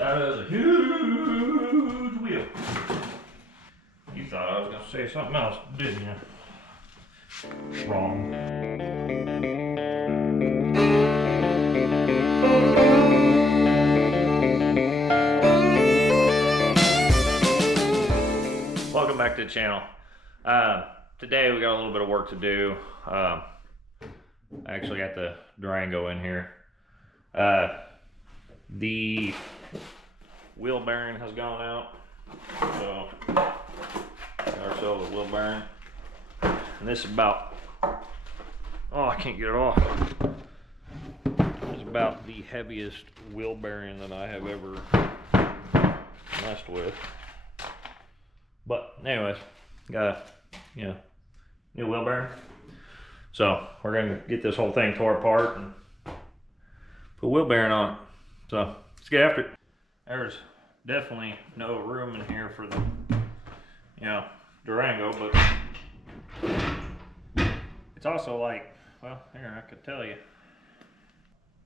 That is a huge wheel. You thought I was going to say something else, didn't you? Wrong. Welcome back to the channel. Today we got a little bit of work to do. I actually got the Durango in here. The wheel bearing has gone out, so got ourselves a wheel bearing. And this is about, oh, I can't get it off. This is about the heaviest wheel bearing that I have ever messed with. But anyways, got a, new wheel bearing. So we're gonna get this whole thing tore apart and put a wheel bearing on it. So let's get after it. There's definitely no room in here for the, Durango, but it's also like, well, here, I could tell you.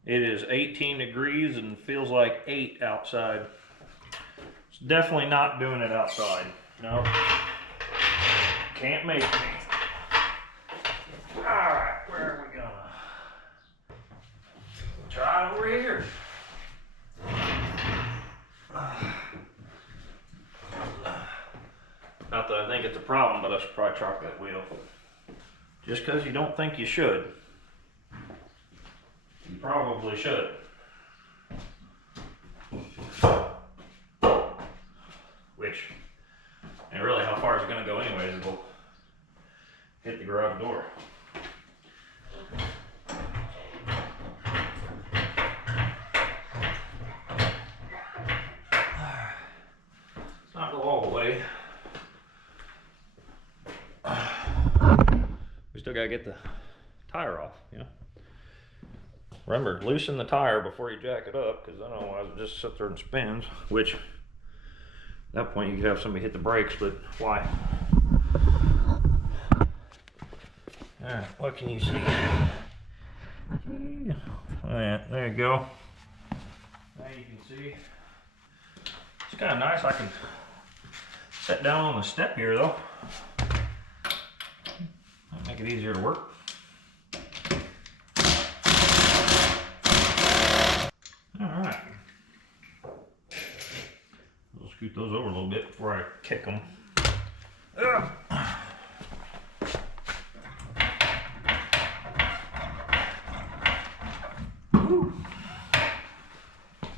It is 18 degrees and feels like 8 outside. It's definitely not doing it outside. No, can't make me. All right, where are we gonna try it over here? Not that I think it's a problem, but I should probably chalk that wheel. Just because you don't think you should, you probably should. Which, and really how far is it going to go anyways? It'll hit the garage door. Let's not go all the way. We still gotta get the tire off, Remember, loosen the tire before you jack it up, because otherwise it just sits there and spins, which at that point you could have somebody hit the brakes, but why? Alright, what can you see? Yeah, there you go. Now you can see. It's kind of nice. I can sit down on the step here though. That'll make it easier to work. Alright. I'll scoot those over a little bit before I kick them.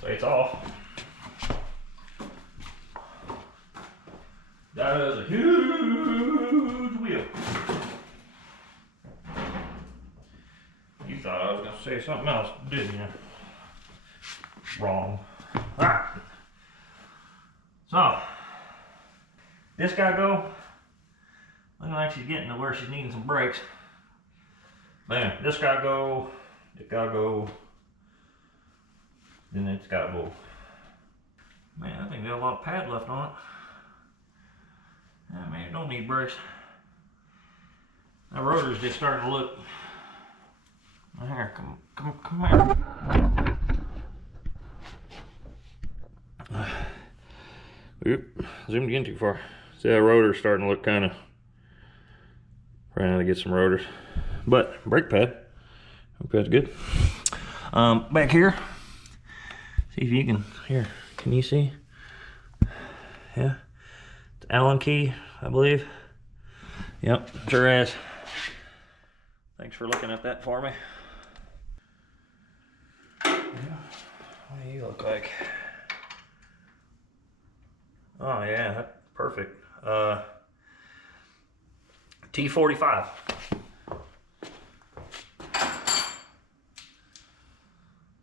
So it's off. That is a huge wheel. You thought I was going to say something else, didn't you? Wrong. Alright. So, this guy go. Looking like she's getting to where she's needing some brakes. Man, this guy go. This guy go. Then it's got to go. Man, I think there's a lot of pad left on it. Yeah, man, it don't need brakes. That rotor's just starting to look. Here, come here. Oop, zoomed in too far. See that rotor's starting to look kind of. Trying to get some rotors, but brake pad. Hope that's good. Back here. See if you can. Here, can you see? Yeah. Allen key, I believe. Yep, sure is. Thanks for looking at that for me. Yeah. What do you look like? Oh yeah, that's perfect. T45.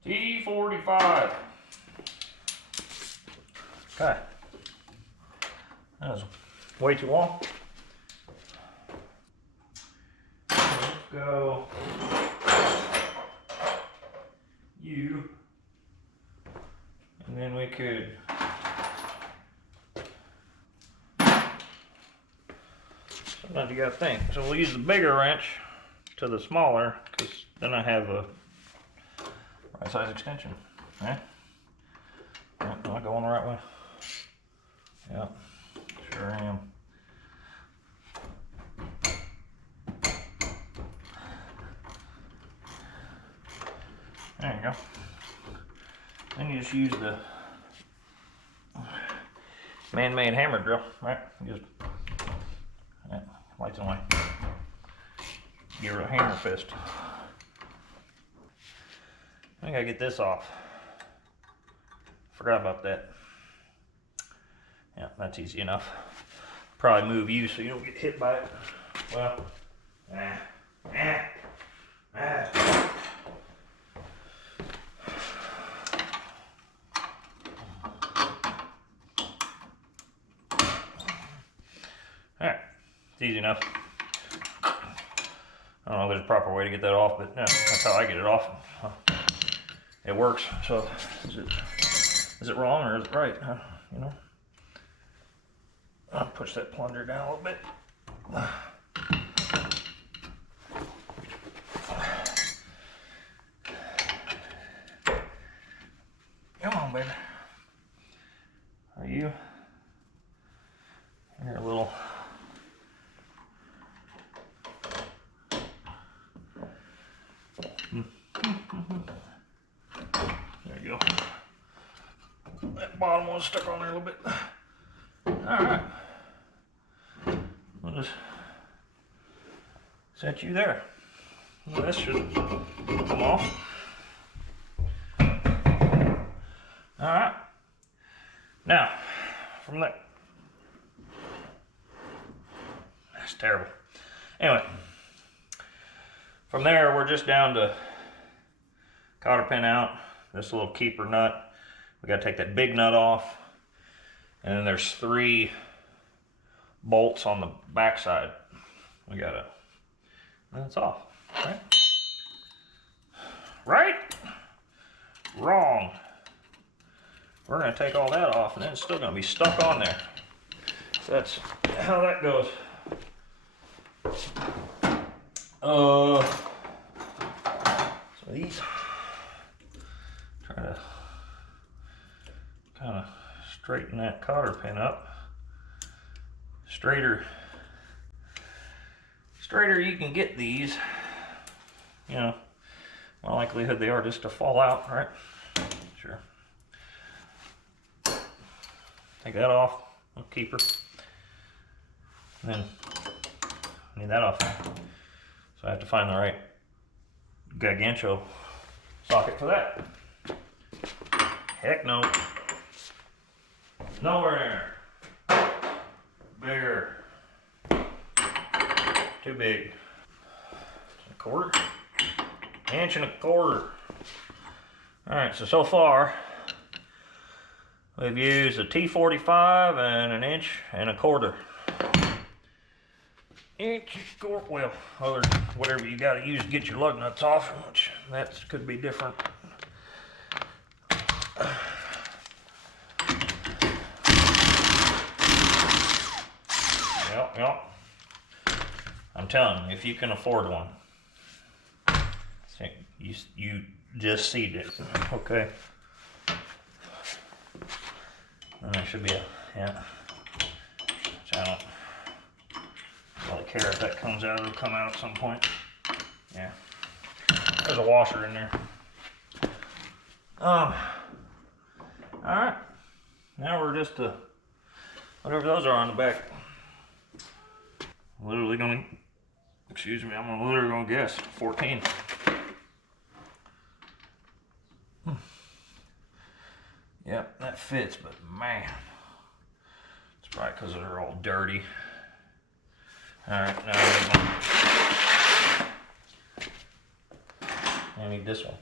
T45. Okay. That was way too long. Let's go. You. And then we could. Sometimes you gotta think. So we'll use the bigger wrench to the smaller, because then I have a right size extension. Okay? Am I going the right way? Yep, sure am. There you go. Then you just use the man-made hammer drill, right? You just, yeah, lights and away. Give her a hammer fist. I gotta get this off. Forgot about that. Yeah, that's easy enough. Probably move you so you don't get hit by it. Well, Alright, it's easy enough. I don't know if there's a proper way to get that off, but no, that's how I get it off. It works. So, is it wrong or is it right? You know? I'll push that plunger down a little bit. Come on, baby. Are you? You're a little. There you go. That bottom one's stuck on there a little bit. Alright. We'll just set you there. Well, this should come off. Alright. Now, from there. That's terrible. Anyway. From there, we're just down to cotter pin out, this little keeper nut. We gotta take that big nut off. And then there's 3 bolts on the back side. We gotta, and it's off, right? Right? Wrong. We're gonna take all that off and then it's still gonna be stuck on there. So that's how that goes. So these, try to kind of straighten that cotter pin up. Straighter you can get these, you know, more likelihood they are just to fall out, right? Sure. Take that off, little keeper. And then I need that off. So I have to find the right giganto socket for that. Heck no. Nowhere. Bigger. Too big. A quarter. Inch and a quarter. Alright, so far we've used a T45 and an inch and a quarter. Inch, quarter, well, other whatever you got to use to get your lug nuts off, which that could be different. Yep. I'm telling you, if you can afford one, you just seed it, okay? And there should be a, yeah, which I don't really care if that comes out, it'll come out at some point. Yeah, there's a washer in there. Alright, now we're just whatever those are on the back. Literally gonna, excuse me, I'm literally gonna guess 14. Yep, that fits, but man, it's probably because they're all dirty. Alright, now I need this one.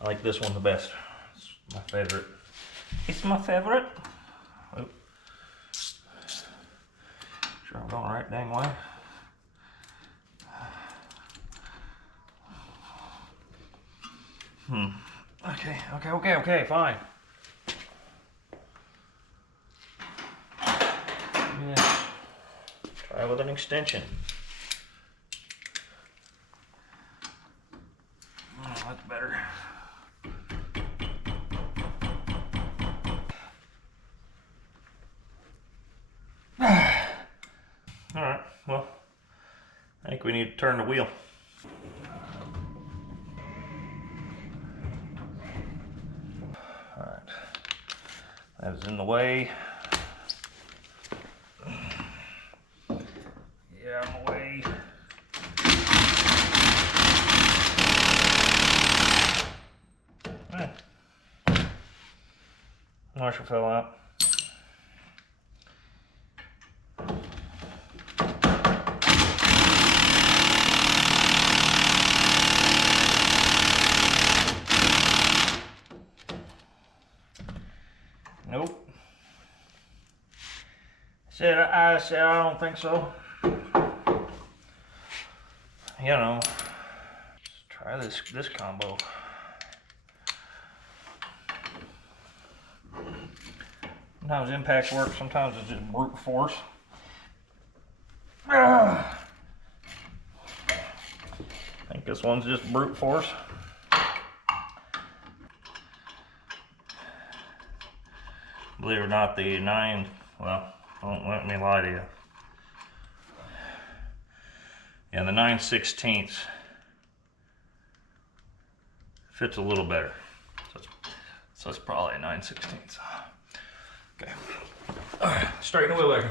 I like this one the best. It's my favorite. It's my favorite. Oop. Sure I'm going the right dang way. Okay, fine. Yeah. Try with an extension. Oh, that's better. we need to turn the wheel. All right, that is in the way. Yeah, in the way. Washer fell out. Nope. I said I don't think so. You know, let's try this combo. Sometimes impacts work, sometimes it's just brute force. I think this one's just brute force. Believe it or not, the 9, well, don't let me lie to you. Yeah, the 9/16 fits a little better. So it's probably a 9/16. Okay. All right, straighten the wheel back.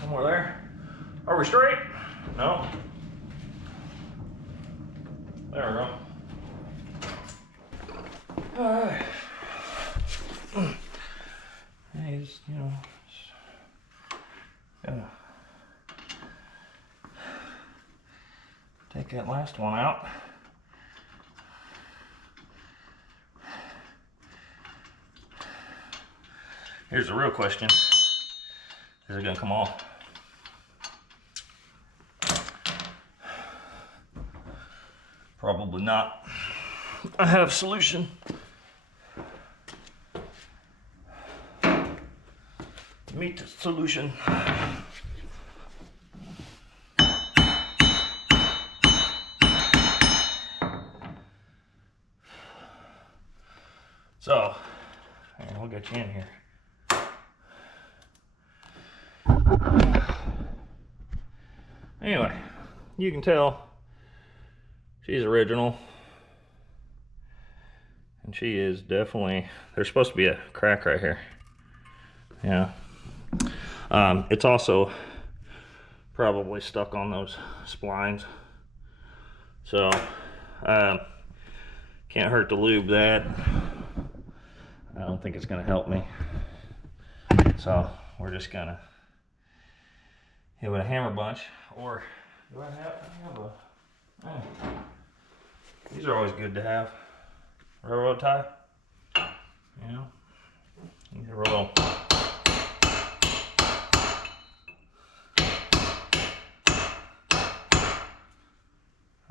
Somewhere there. Are we straight? No. There we go. All right. Hey, just, you know, gotta take that last one out. Here's the real question. Is it gonna come off? Probably not. I have a solution. Meet the solution. So, we'll get you in here. Anyway, you can tell she's original. And she is definitely, there's supposed to be a crack right here. Yeah. It's also probably stuck on those splines. So, can't hurt to lube that. I don't think it's gonna help me. So, we're just gonna hit with a hammer bunch, or do I have a, oh, these are always good to have. Railroad tie, you know, you can roll.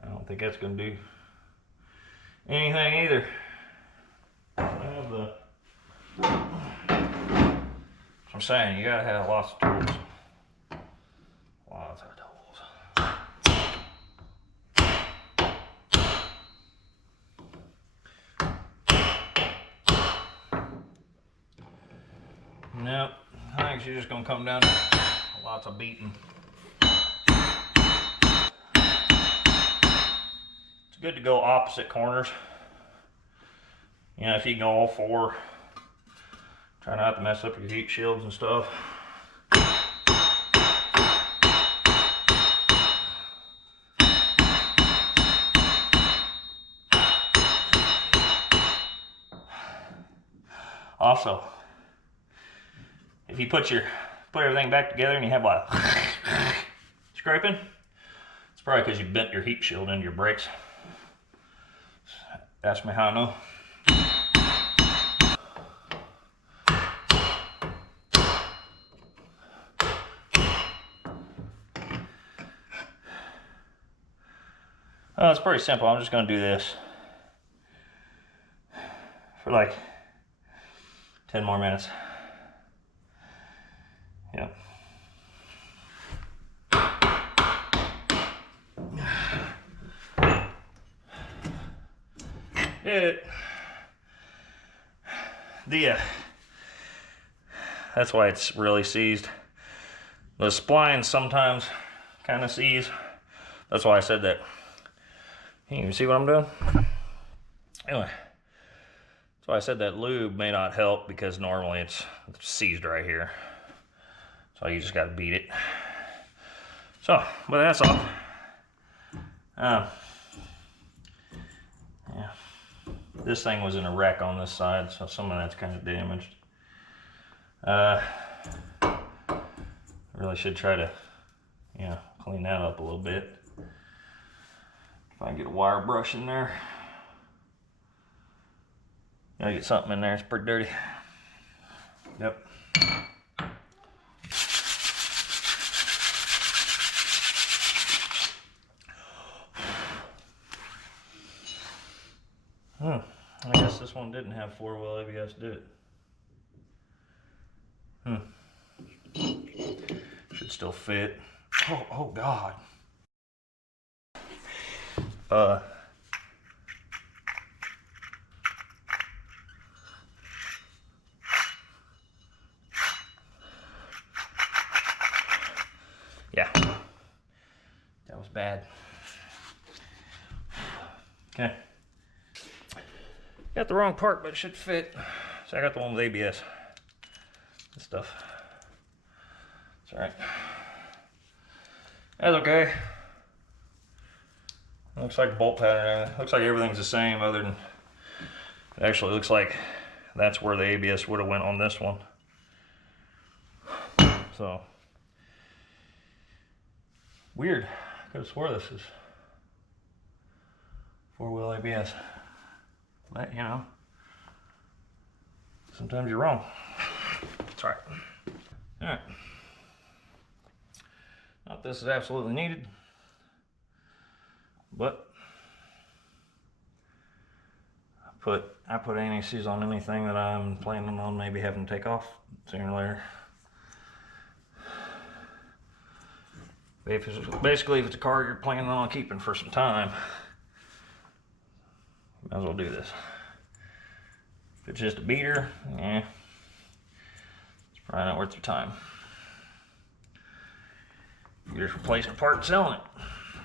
I don't think that's gonna do anything either. I have the, I'm saying, you gotta have lots of tools. Lots of tools. Nope, I think she's just gonna come down to lots of beating. It's good to go opposite corners. You know, if you can go all four, try not to mess up your heat shields and stuff. Also, if you put everything back together and you have like scraping, it's probably because you bent your heat shield into your brakes. Ask me how I know. Oh, it's pretty simple. I'm just going to do this for like 10 more minutes. Yep. That's why it's really seized. The spline sometimes kind of seize. That's why I said that. Can you see what I'm doing? Anyway, that's why I said that lube may not help, because normally it's seized right here. So you just got to beat it. So, but that's all. Yeah, this thing was in a wreck on this side, so some of that's kind of damaged. Really should try to, clean that up a little bit. If I can get a wire brush in there. Gotta get something in there, it's pretty dirty. Yep. I guess this one didn't have 4-wheel ABS, did it? Should still fit. Oh God. Yeah, that was bad. Okay. Got the wrong part, but it should fit. So I got the one with ABS. This stuff. It's alright. That's okay. Looks like bolt pattern. Looks like everything's the same, other than it actually looks like that's where the ABS would have went on this one. So weird. I could have swore this is 4-wheel ABS. But, sometimes you're wrong. It's alright. Alright. Not this is absolutely needed, but I put anti-seize on anything that I'm planning on maybe having to take off sooner or later. Basically, if it's a car you're planning on keeping for some time, might as well do this. If it's just a beater, it's probably not worth your time. If you're just replacing a part and selling it,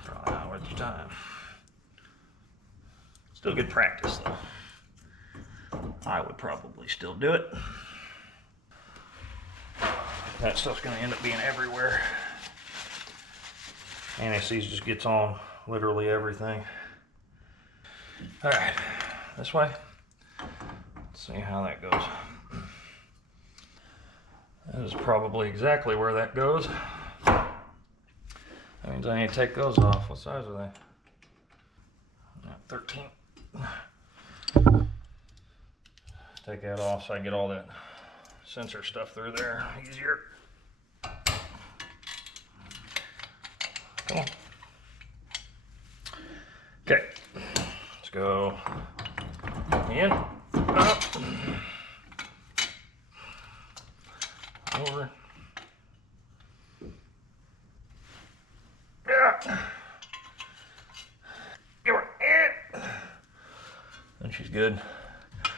probably not worth your time. Still good practice though. I would probably still do it. That stuff's gonna end up being everywhere. Anti-seize just gets on literally everything. All right, this way. Let's see how that goes. That is probably exactly where that goes. That means I need to take those off. What size are they? 13. Take that off so I get all that sensor stuff through there easier. Come on. Okay, let's go in, up, over. And she's good. I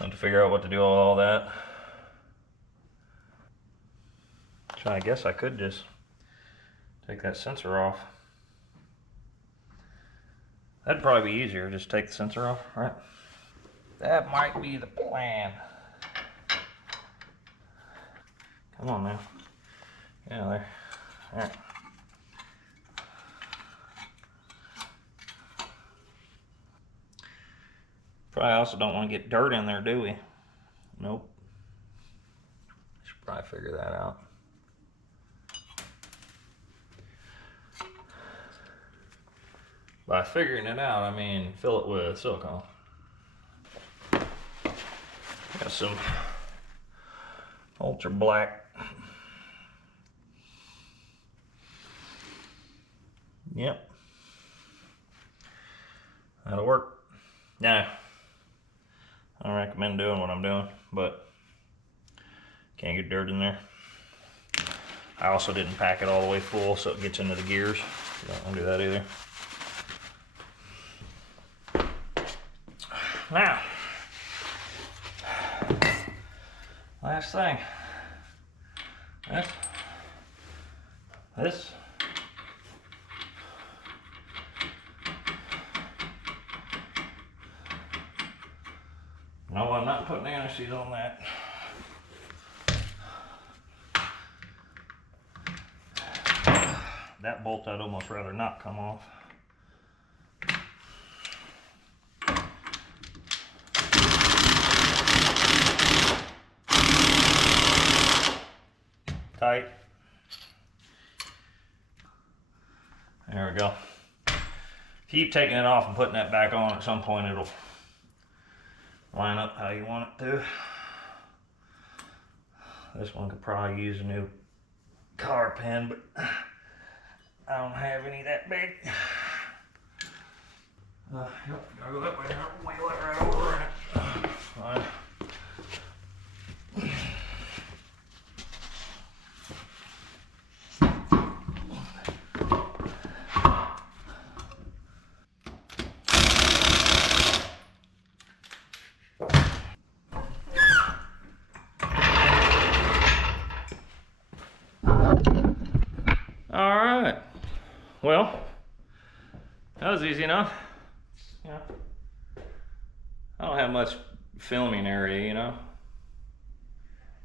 have to figure out what to do with all that. So I guess I could just take that sensor off. That'd probably be easier, just take the sensor off, right? That might be the plan. Come on now. Yeah, there. All right. Probably also don't want to get dirt in there, do we? Nope. Should probably figure that out. By figuring it out, I mean fill it with silicone. Got some ultra black. Yep. That'll work. Now, I don't recommend doing what I'm doing, but can't get dirt in there. I also didn't pack it all the way full so it gets into the gears. Don't want to do that either. Now, last thing. This. No, I'm not putting anti-seize on that. That bolt I'd almost rather not come off. Tight. There we go. Keep taking it off and putting that back on. At some point it'll line up how you want it to. This one could probably use a new collar pin, but I don't have any that big. Yep, gotta go that way now. Wheel it right over in it. Fine. All right. Well, that was easy enough. Yeah. I don't have much filming area, you know.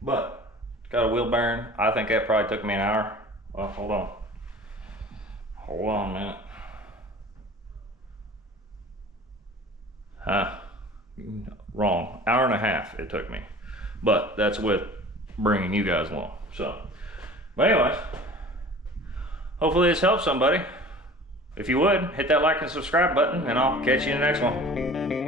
But got a wheel bearing. I think that probably took me an hour. Well, hold on. Hold on a minute. Wrong. Hour and a half it took me. But that's with bringing you guys along. So, but anyways, hopefully this helps somebody. If you would, hit that like and subscribe button, and I'll catch you in the next one.